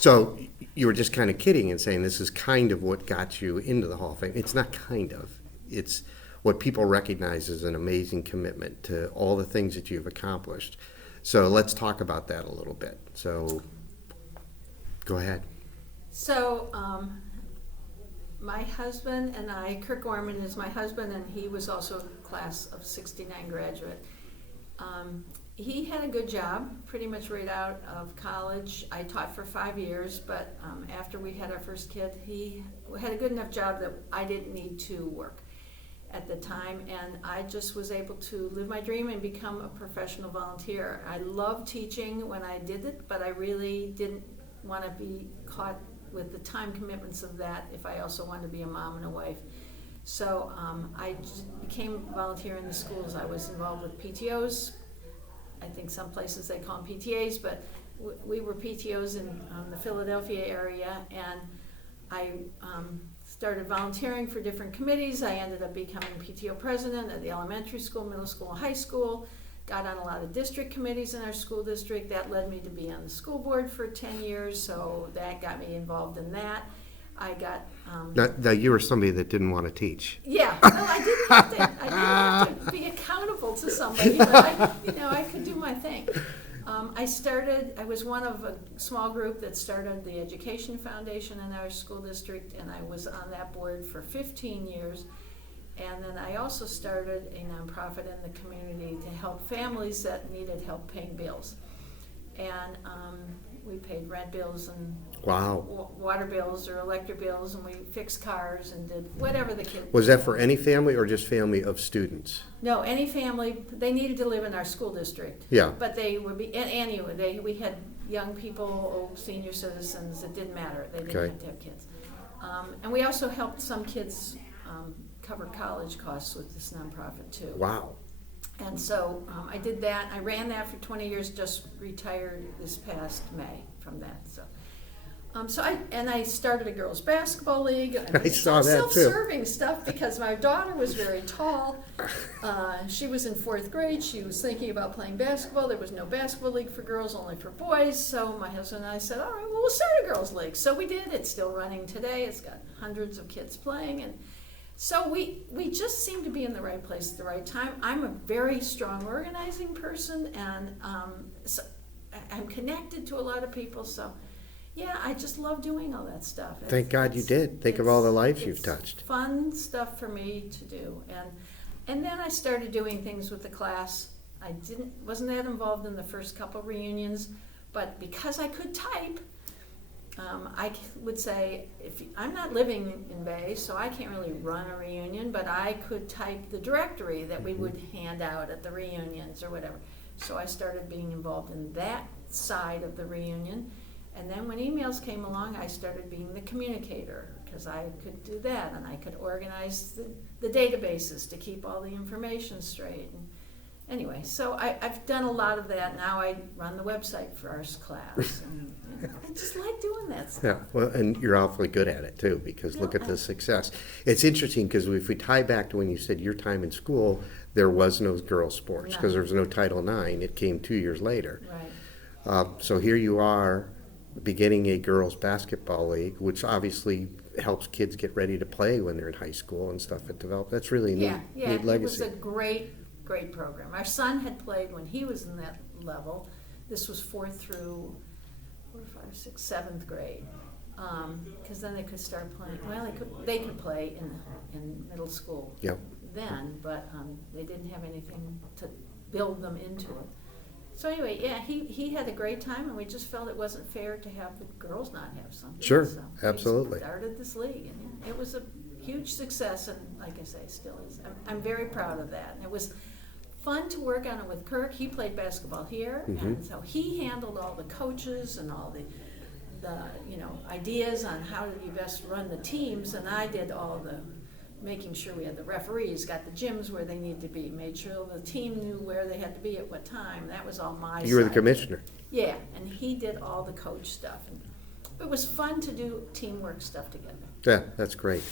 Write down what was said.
So you were just kind of kidding and saying this is kind of what got you into the Hall of Fame. It's not kind of. It's what people recognize as an amazing commitment to all the things that you've accomplished. So let's talk about that a little bit. So go ahead. So my husband and I, Kurt Gorman is my husband, and he was also a class of 69 graduate. He had a good job pretty much right out of college. I taught for 5 years, but after we had our first kid, he had a good enough job that I didn't need to work at the time, and I just was able to live my dream and become a professional volunteer. I loved teaching when I did it, but I really didn't want to be caught with the time commitments of that if I also wanted to be a mom and a wife. So I became a volunteer in the schools. I was involved with PTOs. I think some places they call them PTAs, but we were PTOs in the Philadelphia area, and I started volunteering for different committees. I ended up becoming PTO president at the elementary school, middle school, and high school. Got on a lot of district committees in our school district. That led me to be on the school board for 10 years, so that got me involved in that. I got... Now you were somebody that didn't want to teach. Yeah, well, I didn't have to be accountable to somebody, but I could do my thing. I was one of a small group that started the Education Foundation in our school district, and I was on that board for 15 years. And then I also started a nonprofit in the community to help families that needed help paying bills. And we paid rent bills and water bills or electric bills, and we fixed cars and did whatever the kids. Was that for any family or just family of students? No, any family. They needed to live in our school district. Yeah. But they would be, anyway, we had young people, senior citizens, it didn't matter. They didn't have to have kids. And we also helped some kids cover college costs with this nonprofit too. Wow. And so I did that. I ran that for 20 years, just retired this past May from that. So I started a girls' basketball league. I saw that too. Self-serving stuff because my daughter was very tall. She was in 4th grade. She was thinking about playing basketball. There was no basketball league for girls, only for boys. So my husband and I said, all right, well, we'll start a girls' league. So we did. It's still running today. It's got hundreds of kids playing, and so we just seem to be in the right place at the right time. I'm a very strong organizing person, and so I'm connected to a lot of people. So, yeah, I just love doing all that stuff. Thank God you did. Think of all the lives you've touched. Fun stuff for me to do, and then I started doing things with the class. I wasn't that involved in the first couple reunions, but because I could type. I would say, I'm not living in Bay, so I can't really run a reunion, but I could type the directory that we would hand out at the reunions or whatever. So I started being involved in that side of the reunion. And then when emails came along, I started being the communicator, because I could do that, and I could organize the databases to keep all the information straight. And anyway, so I've done a lot of that. Now I run the website for our class. And, I just like doing that stuff. Yeah, well, and you're awfully good at it too, because look at the success. It's interesting because if we tie back to when you said your time in school, there was no girls' sports because there was no Title IX. It came 2 years later. Right. So here you are beginning a girls' basketball league, which obviously helps kids get ready to play when they're in high school and stuff. That's really a neat legacy. It was a great program. Our son had played when he was in that level. This was 4th through 4, 5, 6, 7th grade, because then they could start playing. Well, they could play in middle school then, but they didn't have anything to build them into it. So anyway, yeah, he had a great time, and we just felt it wasn't fair to have the girls not have something. Sure, so absolutely. We started this league, and it was a huge success, and like I say, still is. I'm very proud of that. And it was fun to work on it with Kirk. He played basketball here, and so he handled all the coaches and all the ideas on how you best run the teams, and I did all the making sure we had the referees, got the gyms where they needed to be, made sure the team knew where they had to be at what time. That was all my side. You were the commissioner. Yeah, and he did all the coach stuff. And it was fun to do teamwork stuff together. Yeah, that's great.